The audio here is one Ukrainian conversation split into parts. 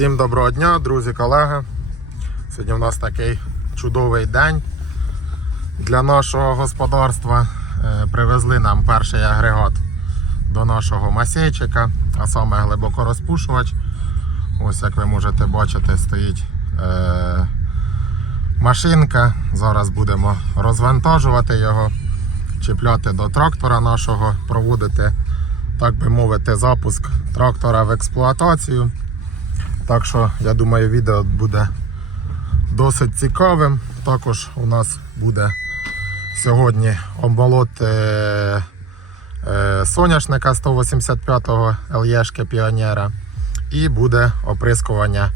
Всім доброго дня, друзі, колеги. Сьогодні у нас такий чудовий день для нашого господарства. Е, Привезли нам перший агрегат до нашого масейчика, а саме глибокорозпушувач. Ось як ви можете бачити, стоїть е, машинка. Зараз будемо розвантажувати його, чіпляти до трактора нашого, проводити, так би мовити, запуск трактора в експлуатацію. Так що, я думаю, відео буде досить цікавим. Також у нас буде сьогодні обмолот е, е, соняшника 185-го LE Піонера і буде оприскування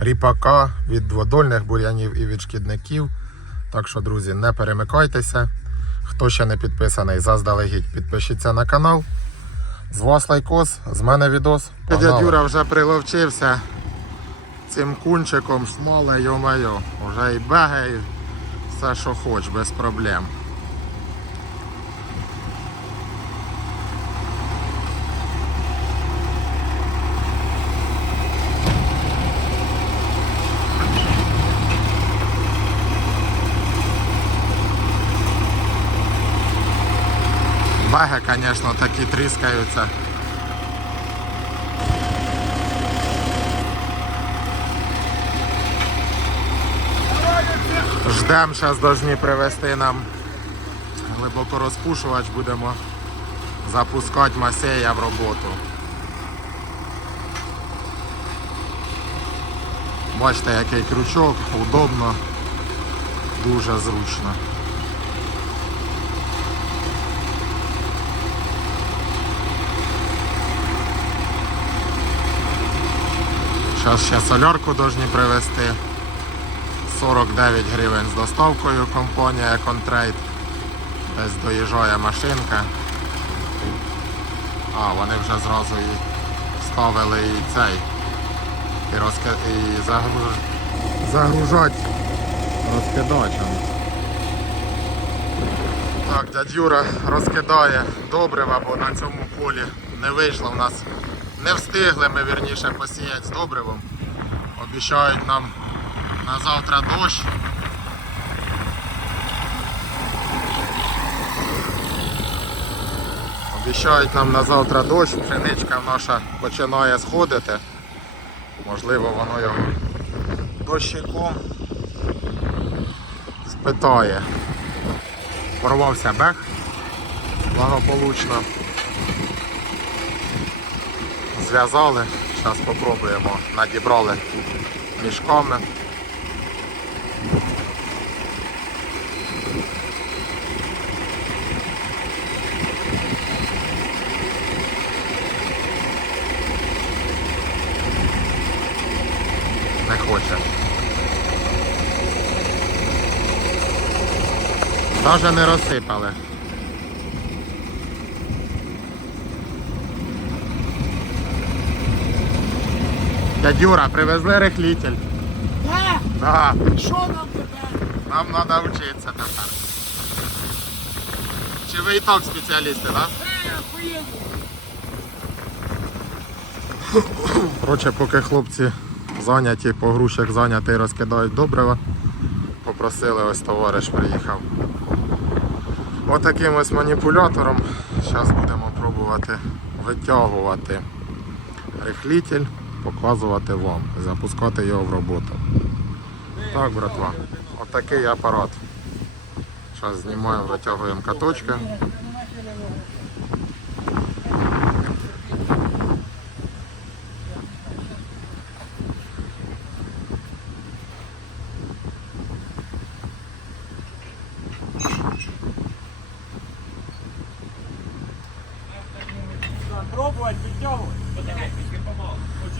ріпака від дводольних бур'янів і від шкідників. Так що, друзі, не перемикайтеся. Хто ще не підписаний, заздалегідь підпишіться на канал. З вас лайкос, з мене відос. Дядя Юра вже приловчився цим кунчиком смоли, йо-моє, вже і бегає, все що хоч, без проблем. Баги, звісно, такі тріскаються. Ждем, зараз повинні привезти нам глибокорозпушувач, будемо запускати масея в роботу. Бачите, який крючок, удобно, дуже зручно. Зараз ще солярку повинні привезти. 49 гривень з доставкою компанія Contrade. Десь доїжджає машинка. А, вони вже зразу і вставили і цей. І, розки... і загруж... загружать розкидачем. Так, дядь Юра розкидає добрива, бо на цьому полі не вийшло в нас. Не встигли ми вірніше посіяти з добривом. Обіцяють нам на завтра дощ. Обіцяють нам на завтра дощ, пшеничка наша починає сходити. Можливо, воно його дощиком спитає. Порвався бех благополучно. Зв'язали, зараз спробуємо, надібрали мішками. Не хоче. Даже не розсипали. Дядюра, привезли рихлітель. Да, Да, що нам тепер? нам треба вчитися тепер. Чи ви і так спеціалісти, так? Е. Коротше, поки хлопці зайняті, погрузчик зайняті розкидають добрива, попросили, ось товариш приїхав. Отаким ось маніпулятором. Зараз будемо пробувати витягувати рихлітель, показувати вам, запускати його в роботу. Так, братва, отакий апарат. Зараз знімаємо, витягуємо каточки. Пробувати витягувати.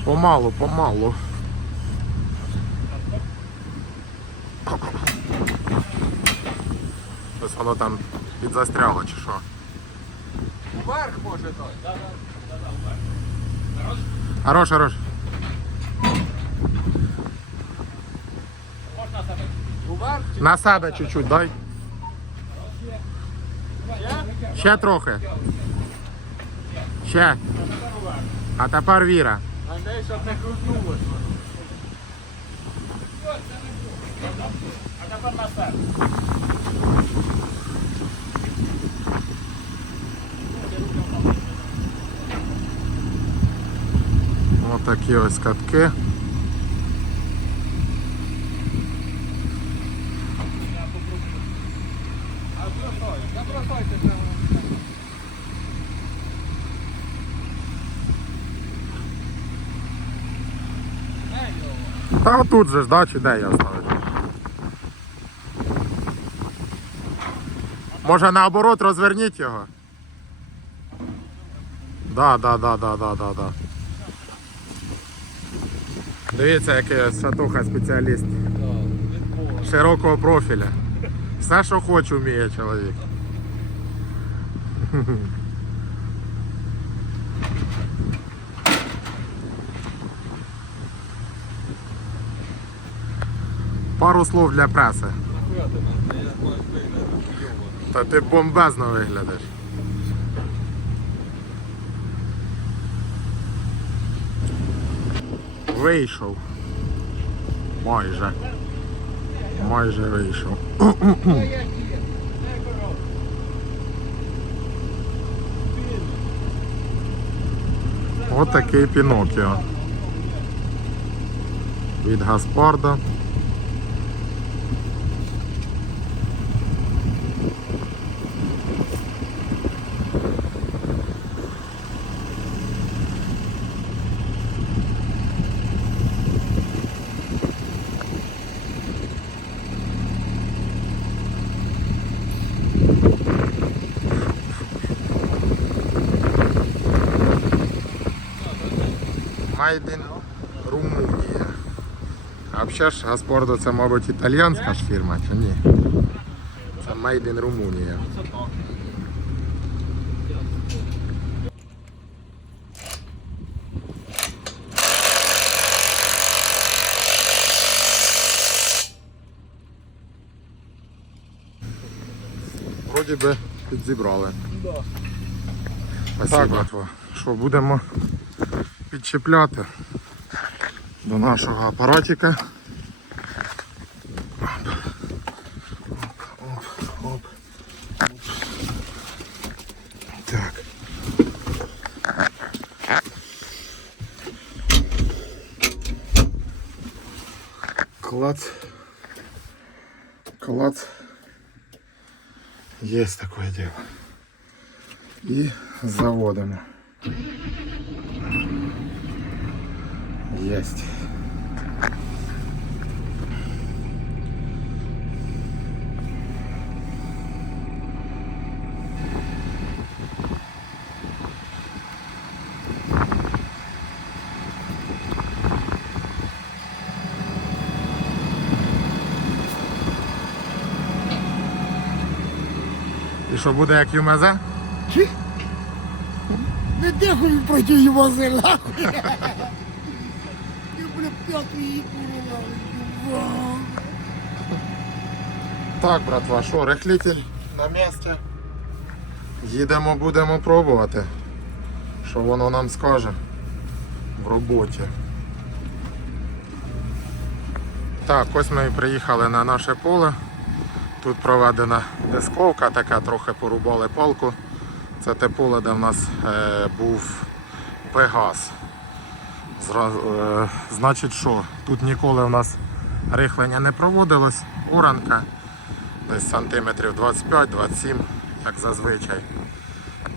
Помалу, помалу. Щось воно там підзастряло чи що. Вверх може то. Да-да, так. Хорош, хорош. Уверх чи На себе чуть-чуть дай. Ще трохи. Ще. А тепер віра. Andei, só que na Vamos botar aqui ó, escape que тут же ж, да, чи де я ставлю? Може наоборот розверніть його? Да, да, да, да, да, да, да. Дивіться, який шатуха спеціаліст. Широкого профіля. Все, що хоче, вміє чоловік. Пару слов для преси. Та ти бомбезно виглядиш. Вийшов. Майже. Майже вийшов. Ось такий Пінокіо. Від Гаспарда. In Румунія. А взагалі ж Гаспордо це, мабуть, італіянська ж фірма, чи ні? Це in Румунія. Вроді би підзібрали. Так, братва, що будемо підчіпляти до нашого апаратика. Клац. Клац. Есть такое дело. И заводимо. Есть. І що буде як ЮМЗ? Не дихаю проти його зела. Так, братва, що, рехлитель на місці. Їдемо, будемо пробувати. Що воно нам скаже в роботі. Так, ось ми приїхали на наше поле. Тут проведена дисковка, така трохи порубали палку. Це те поле, де в нас е, був Пегас. Е, значить що, тут ніколи в нас рихлення не проводилось, оранка десь сантиметрів 25-27, як зазвичай.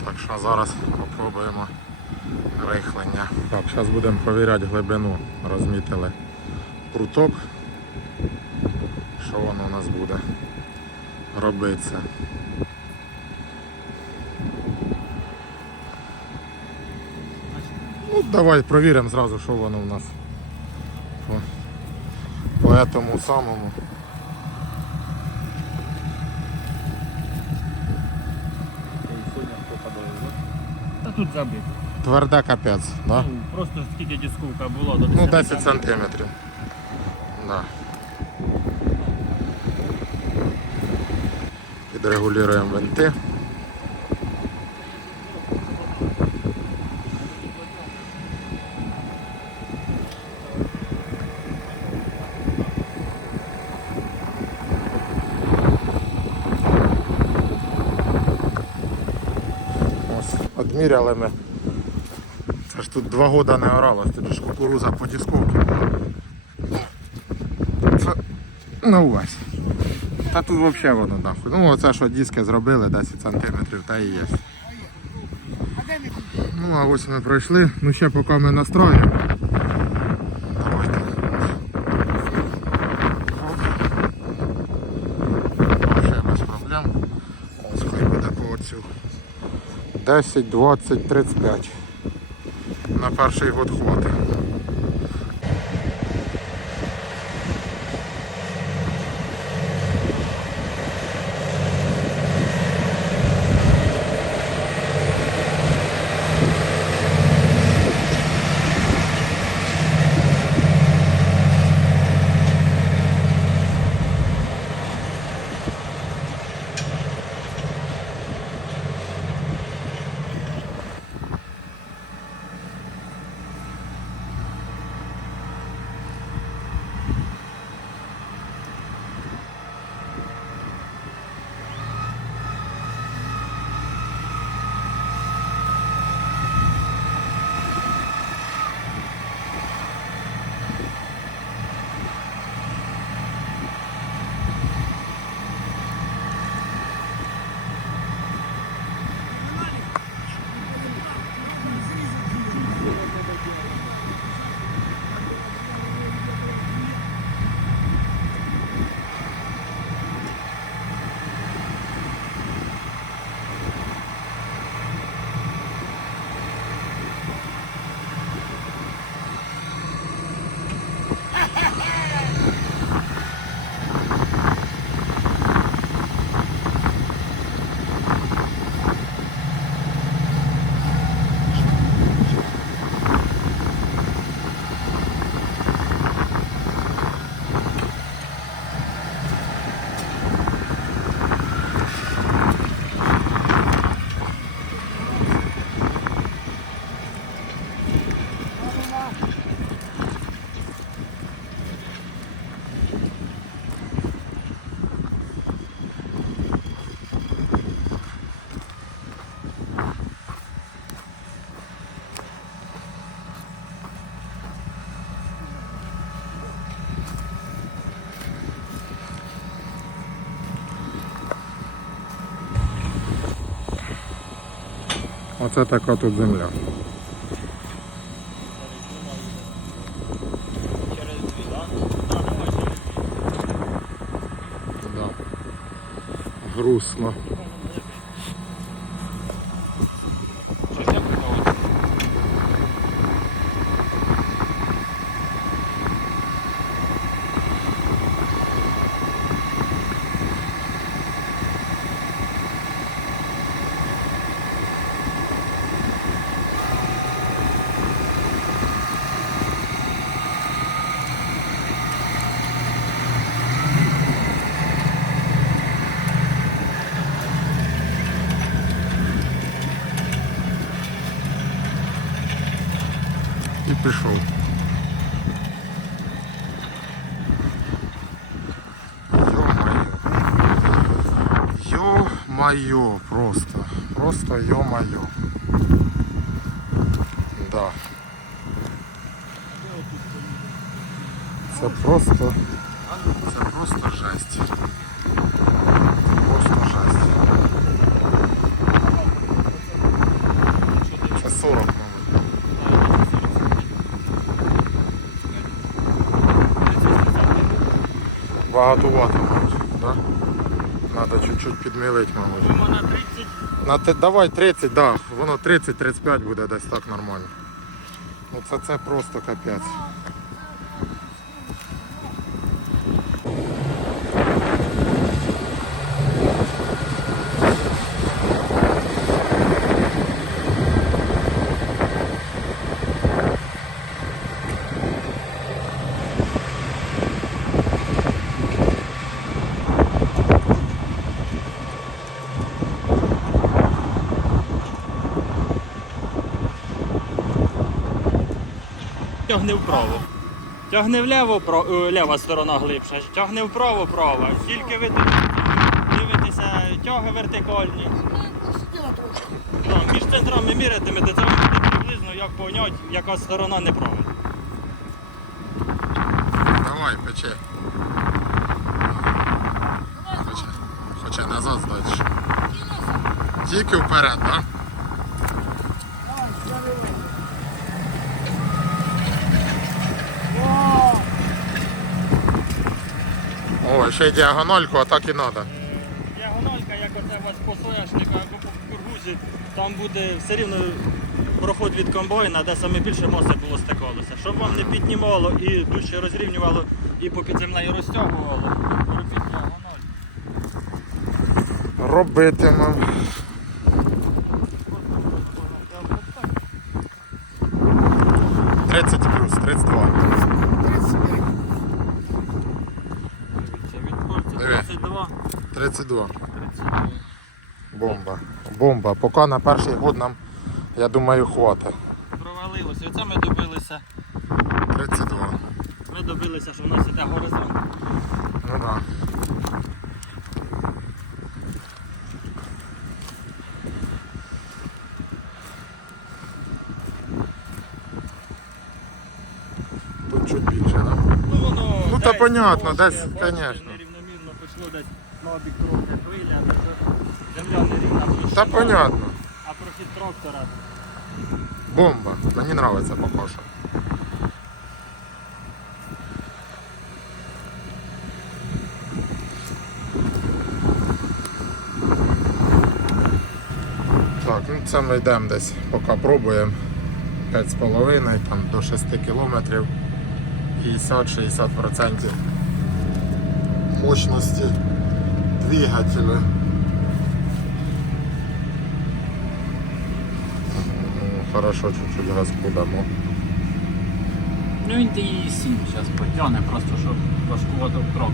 Так що зараз спробуємо рихлення. Так, зараз будемо перевіряти глибину. Розмітили пруток. Що воно у нас буде робитися. Ну, давай провіримо зразу, що воно у нас по, по этому самому. Та тут забито. Тверде капець, да? Ну, просто скільки дисковка було, до Ну 10 сантиметрів. Да. Підрегулюємо винти. Одміряли ми. Це ж тут два роки не оралось, тут ж кукуруза по дісковці. Це на увазі. Та тут взагалі воно нахуй. Ну оце що диски зробили 10 сантиметрів, та і є. Ну а ось ми пройшли. Ну ще поки ми настроїмо. Давайте. Ще без проблем. Ось хай буде по оцю. 10, 20, 35. На перший год хватить. Оце така тут земля. Да. Грустно. І пішов. Йо-моє. Йо-моє просто. Просто йо-моє. Да. Це просто. Це Багатувато, мабуть, да? Надо чуть-чуть підмілити, мабуть. Воно на 30 На те, давай 30, да. Воно 30-35 буде десь так нормально. Ну це, це просто капець. Тягни вправо. Тягни вліво, право, е, ліва сторона глибша. Тягни вправо, право. Тільки ви дивитеся тяги вертикальні. Да, між міліметрами мірятимете, це буде приблизно як понять, яка сторона неправильна. Давай, печи. Хоче, назад здати. Тільки вперед, так? Давай, О, ще й діагональку, а так і треба. Діагональка, як оце у вас по соняшнику або по кукурузі, там буде все рівно проход від комбайна, де саме більше маси було стикалося. Щоб вам не піднімало і дужче розрівнювало і по землею розтягувало, робіть діагональ. Робитимемо. Тридцять плюс, 32. 35. Дивіться, від кольця Диви. 32, 32. 32. Бомба. Бомба. Поки на перший год нам, я думаю, хватить. Провалилося. Оце ми добилися. 32. Ми добилися, що в нас іде горизонт. Ну да. Тут чуть більше, да? Ну воно. Ну, та понятно, десь, бачите, Пішло десь на обік трохи хвиля, земля нерівна площина. Та понятно. А прохід трактора. Бомба. Мені подобається поки. Так, ну це ми йдемо десь, поки пробуємо. 5,5 там до 6 кілометрів. 50-60% мощності двигателя. Ну, Хорошо, чуть-чуть газку дамо. Ну він ти її сім зараз потягне, просто щоб важкувато в крок.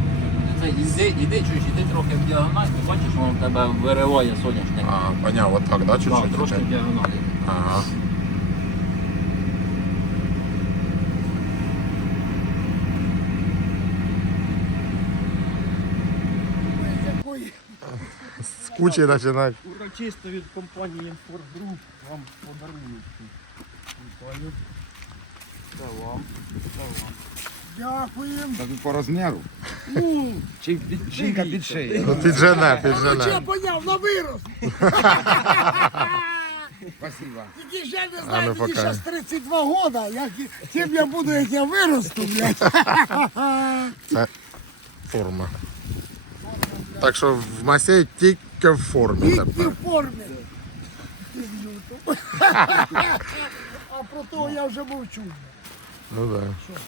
Це іди, іди чуть, іди трохи в діагональ, ти бачиш, воно в тебе вириває соняшник. А, поняв, от так, да, чуть-чуть? трошки в діагоналі. Ага. ви з якої? З кучі починати. Урочисто від компанії Import Group вам подарунок. Вітаю. Це вам. Це вам. Дякуємо. Так по розміру. Ну, Чи під, жінка під шиєю. Ну, піджене, я піджене. поняв, на вирост. Спасибо. Тільки ще не А знаю, ну, мені пока. зараз 32 года, як, ким я буду, як я виросту, блядь. Це форма. Так що в масі тільки в формі тепер. в формі. А про того я вже мовчу. Ну так. Да.